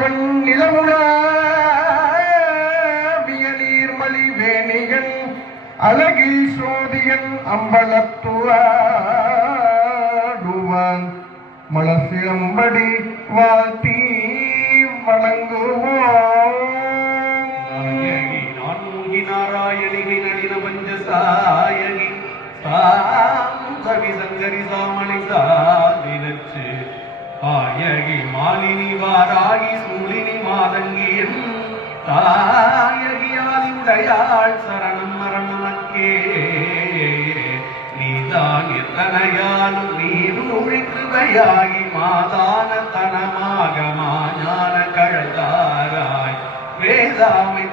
வியவன் நிலமுடாவியலீர்மலி வேணிகன் அழகில் சோதியன் அம்பலத்துவாடுவான் மலசிலம்படி வாழ்த்தி வணங்குவோம். நான் மூகி நாராயணிகை நளின பஞ்சசாயகி சாந்தவி சங்கரி சாமணி சாதிரச்சு ஆயகி மாலினி வாராகி சூழினி மாதங்கியன் தாயகி ஆதியுடையாள் சரணம் மரணமக்கே நீதான் எத்தனையாலும் நீரூழி கிருபையாகி மாதான தனமாக மாஞான கழதாராய் வேதாமை